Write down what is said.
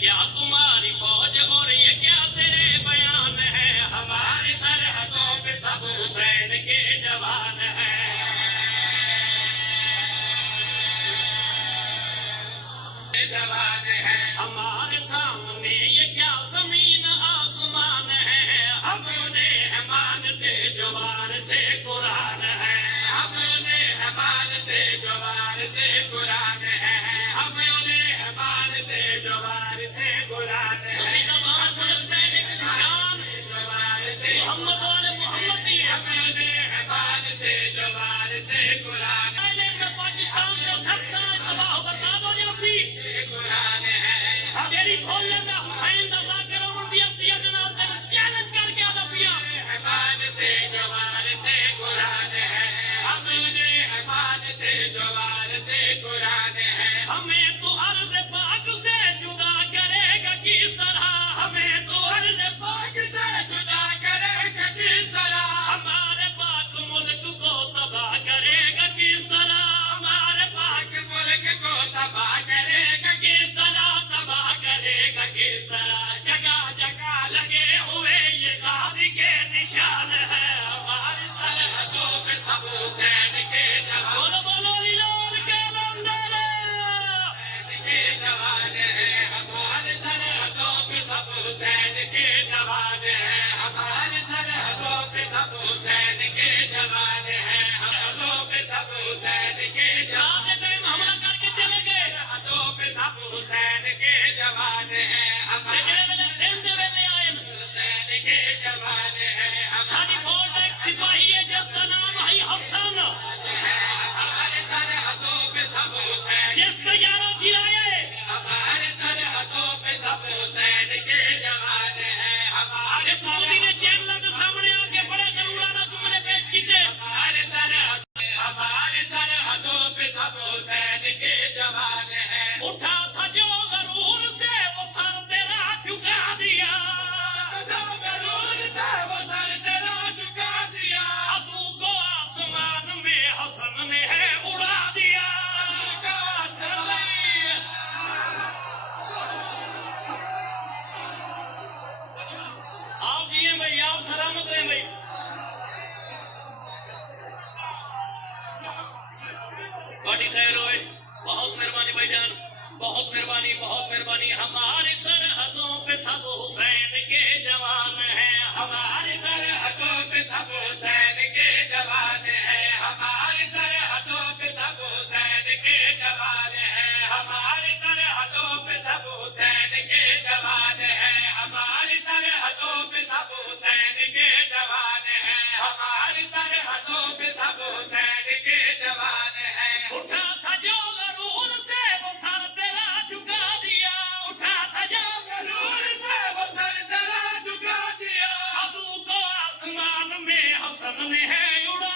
کیا تمہاری فوج اور یہ کیا تیرے بیان ہے، ہماری سرحدوں پہ سب حسین کے جوان ہیں۔ جوان ہے ہمارے سامنے یہ کیا زمین آسمان ہے، ہم انہیں مانتے جو وارث قرآن ہے، ہم انہیں مانتے جو وارث قرآن ہے، ہم انہیں مانتے جو وارث قرآن ہے۔ اسی زبان بلند ہے لیکن شان جو وارث محمد والے محمدی، ہم انہیں مانتے جو وارث قرآن ہے۔ میں پاکستان کا سب سے تباہ و برباد ہو جاسی قرآن ہے، میری بھولنے میں حسین دا ذاکر عمر دی اصلیت نال تے چیلنج کر کے آدھا پیا مانتے جو وارث قرآن ہے، ہم انہیں مانتے جو وارث قرآن ہے۔ ہمیں تو عرض پاک سے جدا کرے گا کس طرح، ہمیں تو عرض پاک سے جدا کرے گا کس طرح، ہمارے پاک ملک کو تباہ کرے گا کس طرح، ہمارے پاک ملک کو تباہ کرے گا کس طرح، تباہ کرے گا کس طرح۔ جگہ جگہ لگے ہوئے یہ غازی کے نشان ہے، ہماری سرحدوں پہ سب حسین کے جوان۔ بولو بولو لال کے لندن کے جوان ہے، ہمارے سرحدوں پہ سب حسین کے جوان ہے، ہمارے سرحدوں پہ سب حسین کے جوان ہے، سرحدوں پہ سب حسین کے جوان۔ حملہ کر کے چلے گئے سرحدوں پہ سب حسین کے جوان ہے، ہمارے دن دے ویلے آئے حسین کے جوان ہے۔ ساری فوج ایک سپاہی ہے جس کا نام ہے حسن، ہمارے سرحدوں پہ سب حسین جس کا یارہ گرایا، ہمارے سرحدوں پہ سب حسین کے جوان ہے، ہمارے سعودی نے چینل کے سامنے آ کے بڑے ضرورانہ جملے پیش کیتے، ہمارے سرحدوں پہ سب حسین کے جوان ہے۔ اٹھا تھا جو غرور سے وہ سر تیرا جھکا دیا، جو غرور سے وہ سر تیرا جھکا دیا، عدو کو آسمان میں حسن نے ہے اڑا دیا۔ آپ جیئے بھائی، آپ سلامت رہیں بھائی۔ بڑی خیر ہوئے، بہت مہربانی بھائی جان، بہت مہربانی بہت مہربانی۔ ہماری سرحدوں پہ سب حسین کے جوان ہیں، ہماری سرحدوں پہ سب حسین کے جوان ہیں، ہماری سرحدوں پہ سب حسین کے جوان ہیں، ہماری سرحدوں پہ سب حسین کے جوان ہیں، ہماری سرحدوں پہ سب حسین کے جوان ہیں، ہماری سرحدوں پہ سب حسین کے جوان ہیں۔ اٹھا تھا جو غرور سے وہ سر تیرا جھکا دیا، اٹھا تھا جو غرور سے وہ سر تیرا جھکا دیا، عدو کو آسمان میں حسن نے ہے اڑا